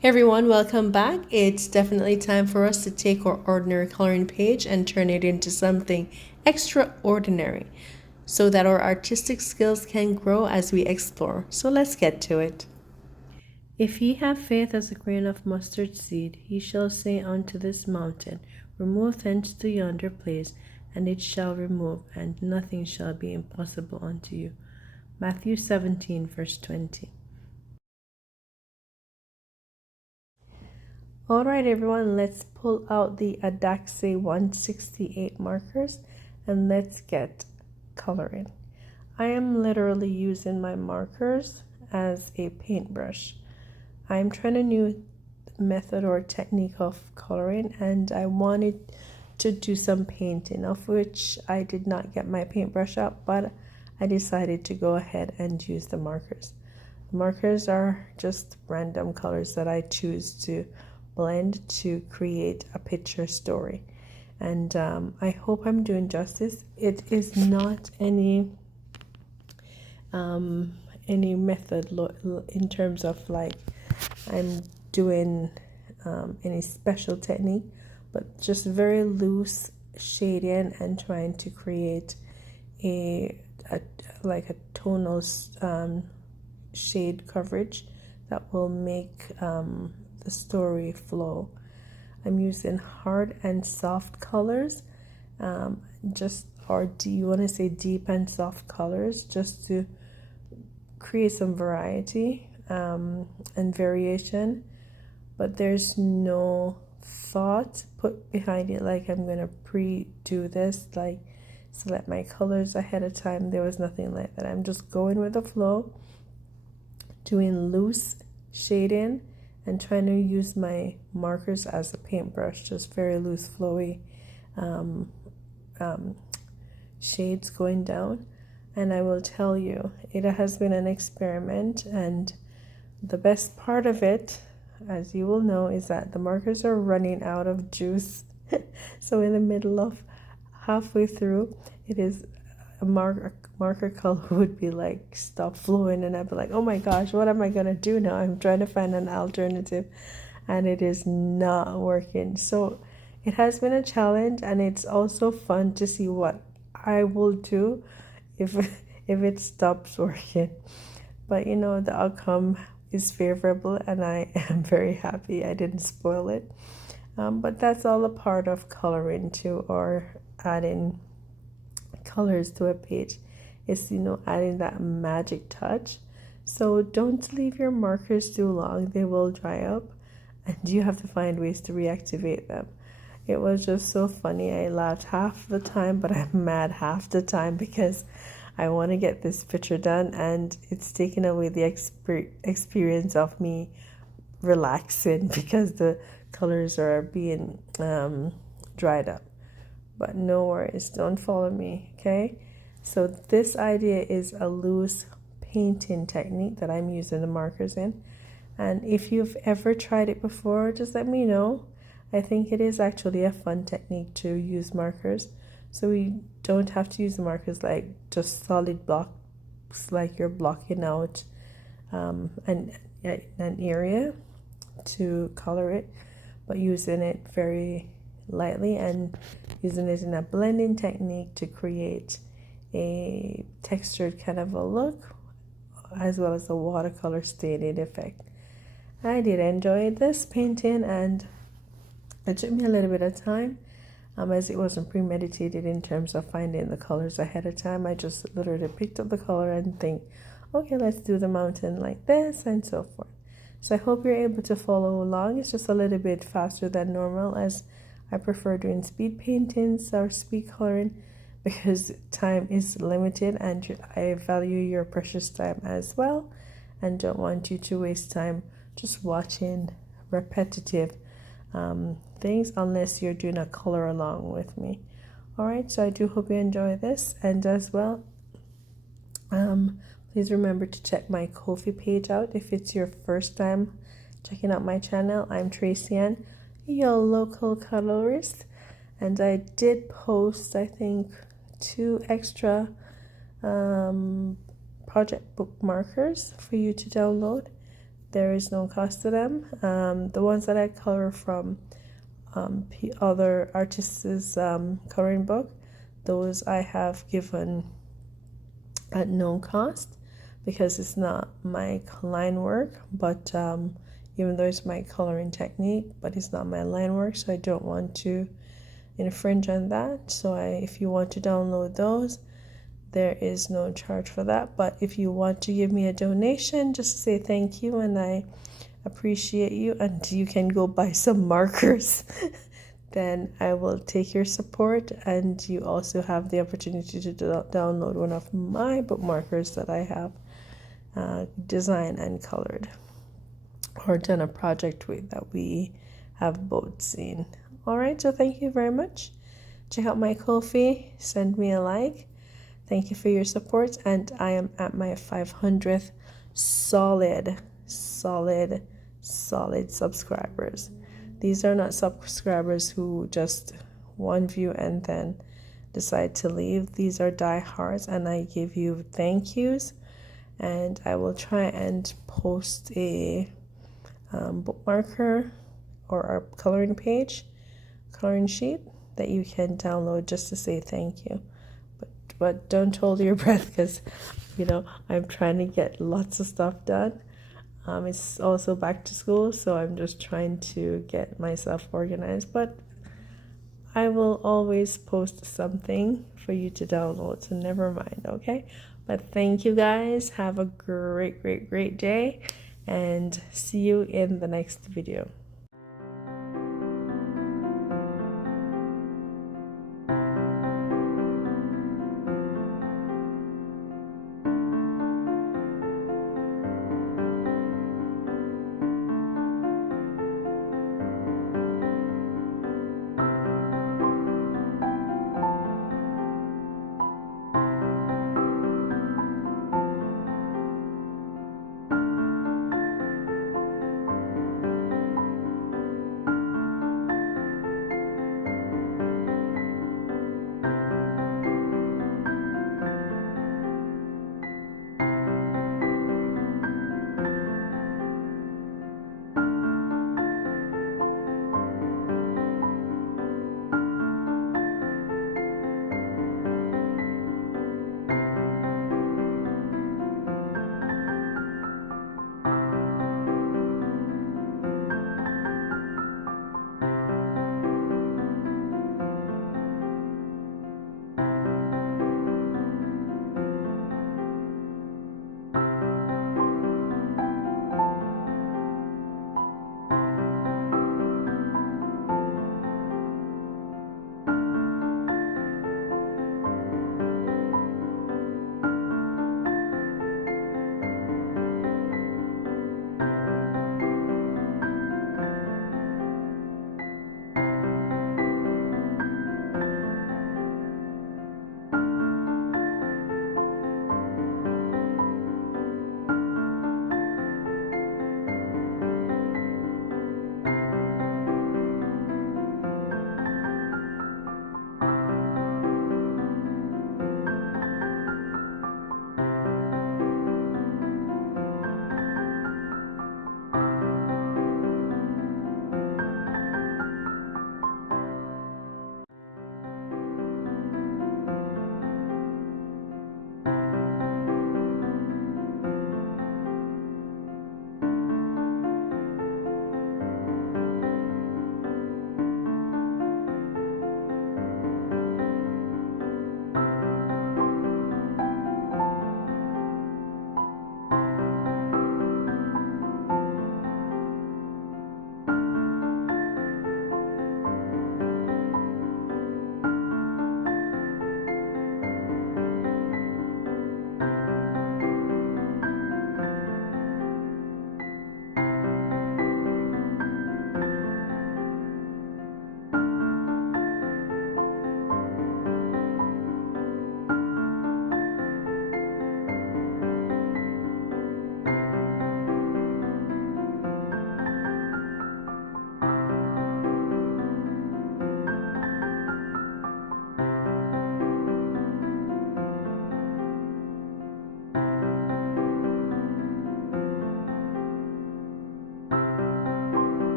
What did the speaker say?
Hey everyone, welcome back. It's definitely time for us to take our ordinary coloring page and turn it into something extraordinary so that our artistic skills can grow as we explore. So let's get to it. If ye have faith as a grain of mustard seed, ye shall say unto this mountain, remove thence to yonder place, and it shall remove, and nothing shall be impossible unto you. Matthew 17, verse 20. All right, everyone, let's pull out the ADAXI 168 markers and let's get coloring. I am literally using my markers as a paintbrush. I'm trying a new method or technique of coloring, and I wanted to do some painting, of which I did not get my paintbrush up, but I decided to go ahead and use the markers. The markers are just random colors that I choose to blend to create a picture story, and I hope I'm doing justice. It is not any method in terms of like I'm doing any special technique, but just very loose shading and trying to create a like a tonal shade coverage that will make the story flow. I'm using hard and soft colors, or do you want to say deep and soft colors, just to create some variety and variation, but there's no thought put behind it like I'm gonna pre-do this, like select my colors ahead of time. There was nothing like that. I'm just going with the flow, doing loose shading and trying to use my markers as a paintbrush, just very loose flowy shades going down. And I will tell you, it has been an experiment, and the best part of it, as you will know, is that the markers are running out of juice. So in the middle of halfway through, it is a marker color would be like stop flowing, and I'd be like, oh my gosh, what am I gonna do now? I'm trying to find an alternative, and it is not working. So it has been a challenge, and it's also fun to see what I will do if it stops working. But you know, the outcome is favorable, and I am very happy I didn't spoil it. But that's all a part of coloring too, or adding colors to a page, is, you know, adding that magic touch. So don't leave your markers too long, they will dry up, and you have to find ways to reactivate them. It was just so funny. I laughed half the time, but I'm mad half the time because I want to get this picture done, and it's taken away the experience of me relaxing because the colors are being dried up. But no worries, don't follow me, okay? So this idea is a loose painting technique that I'm using the markers in. And if you've ever tried it before, just let me know. I think it is actually a fun technique to use markers. So we don't have to use the markers like just solid blocks, like you're blocking out an area to color it, but using it very lightly and using it in a blending technique to create a textured kind of a look, as well as a watercolor staining effect. I did enjoy this painting, and it took me a little bit of time, as it wasn't premeditated in terms of finding the colors ahead of time. I just literally picked up the color and think, okay, let's do the mountain like this and so forth. So I hope you're able to follow along. It's just a little bit faster than normal, as I prefer doing speed paintings or speed coloring because time is limited, and I value your precious time as well, and don't want you to waste time just watching repetitive things unless you're doing a color along with me. All right, so I do hope you enjoy this, and as well, please remember to check my Kofi page out if it's your first time checking out my channel. I'm Tracy Ann, your local colorist, and I did post, I think, 2 extra project book markers for you to download. There is no cost to them. The ones that I color from other artists' coloring book, those I have given at no cost because it's not my line work, but even though it's my coloring technique, but it's not my line work, so I don't want to infringe on that. So if you want to download those, there is no charge for that. But if you want to give me a donation, just say thank you and I appreciate you, and you can go buy some markers, then I will take your support. And you also have the opportunity to download one of my book markers that I have designed and colored or done a project with that we have both seen. All right, so thank you very much. Check out my Kofi, send me a like. Thank you for your support, and I am at my 500th solid subscribers. These are not subscribers who just one view and then decide to leave. These are diehards, and I give you thank yous, and I will try and post a bookmarker or a coloring sheet that you can download just to say thank you. But don't hold your breath, because I'm trying to get lots of stuff done. It's also back to school, so I'm just trying to get myself organized, but I will always post something for you to download, so never mind, okay? But thank you guys. Have a great day, and see you in the next video.